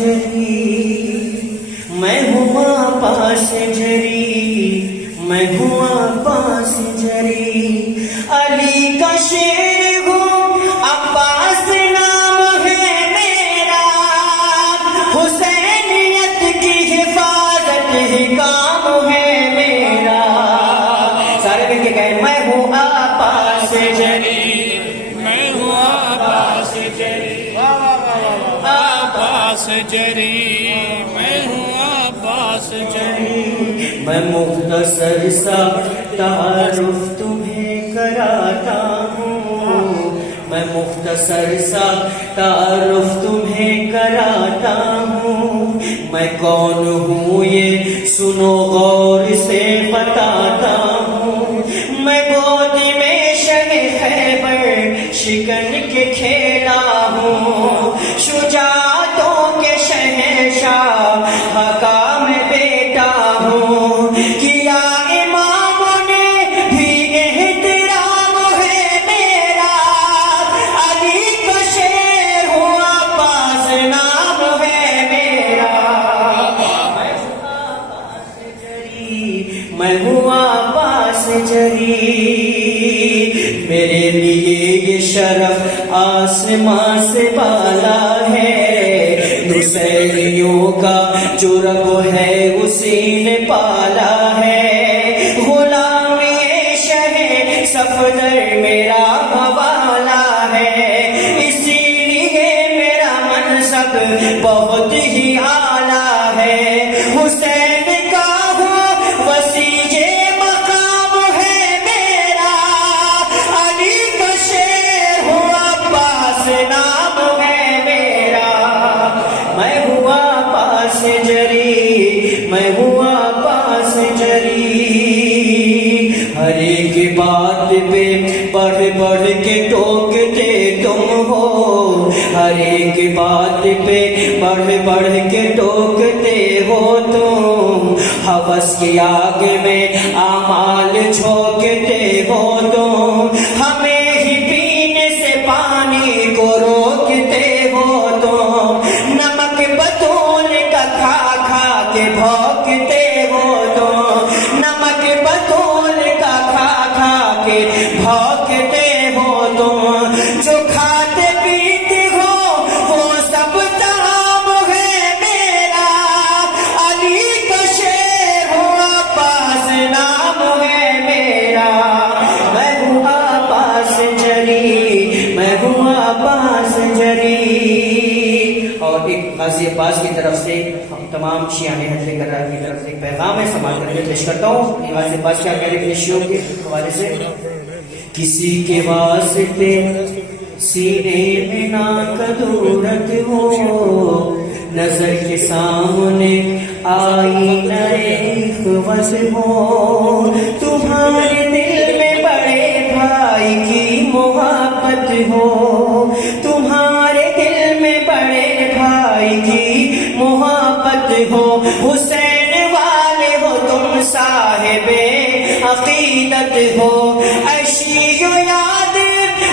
جری، میں ہوں آپاس جری، میں ہوں آپاس جری، علی کا شیر ہوں، عباس نام ہے میرا، حسینیت کی حفاظت ہی کام ہے میرا، سارے مل کے کہیں میں ہوں آپاس جری، میں ہوں عباس جری، عباس جری، میں ہوں عباس جری۔ میں مختصر سا تعارف تمہیں کراتا ہوں، میں مختصر سا تعارف تمہیں کراتا ہوں، میں کون ہوں یہ سنو غور سے بتاتا ہوں، میں گود میں شہ خیبر شکن کے کھیلا ہوں، شجاعتوں کے شہنشاہ حقا میں بیٹا ہوں، کیا اماموں نے بھی احترام ہے میرا، علی کا شیر ہوں عباس نام ہے میرا، میں ہوں عباس جری، میرے لیے یہ شرف آسمان سے بالا ہے، نصیریوں کا جو رب ہے اسی نے پالا ہے، غلامی شہ صفدر میرا حوالہ ہے، اسی لیے میرا منصب بہت ہی اعلیٰ ہے، حسین کا ہوں وسیع مقام ہے میرا، علی کا شیر ہوں عباس نام ہے میرا، میں ہوا پاس جری، میں ہوا پاس جری، ہر ایک بات پہ بڑھ بڑھ کے ٹوکتے تم ہو، ہر ایک بات پہ بڑھ بڑھ کے ٹوکتے ہو تم، ہوس کی آگ میں اعمال جھونکتے ہو تم، ہمیں ہی پینے سے پانی کو روکتے ہو تم، نمک بطول کا کھا کھا کے بھونکتے ہو تم، نمک بطول کا کھا کھا کے بھونکتے ہو تم، جو کھاتے پیتے ہو وہ سب تمام ہے میرا، علی کا شیر ہوں عباس نام ہے میرا، میں ہوں عباس جری، میں ہوں عباس جری۔ اور ایک غازی عباس کی طرف سے ہم تمام شیعان حضرت کرار کی طرف سے ایک پیغام ہے، سماعت کرنے پیش کرتا ہوں۔ یہ غازی عباس کیا کہہ رہے ہیں شیعوں کے حوالے سے، کسی کے واسطے سینے میں نہ کدورت ہو، نظر کے سامنے آئی نئے خوص ہو، تمہارے دل میں بڑے بھائی کی محبت ہو، تمہارے دل میں بڑے بھائی کی محبت ہو، حسین والے ہو تم صاحب عقیدت ہو، عشی و یاد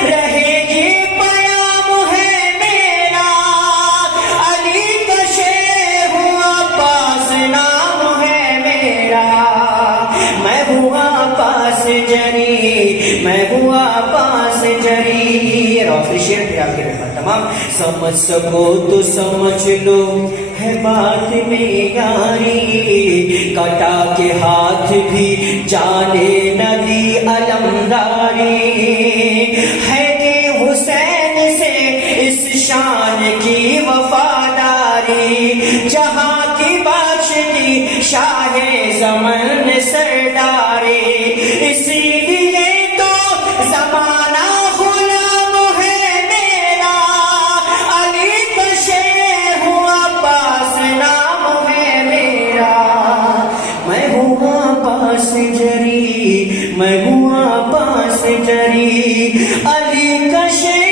رہے یہ پیام ہے میرا، علی کا شیر ہوں عباس نام ہے میرا، میں ہوں عباس جری، میں ہوں عباس جری۔ روفی شیر پھر آپ کی رحمت تمام، سمجھ سکو تو سمجھ لو ہے بات میں یاری، کٹا کے ہاتھ بھی جانے نہ دی علمداری، ہے کہ حسین سے اس شان کی وفاداری، جہاں کی بخشتی شاہ زمن سرداری، اسی لیے تو زمانہ غلام ہے میرا، علی کا شیر ہوں عباس نام ہے میرا، میں ہوں عباس جری، میں ہوں عباس جری، علی کا شیر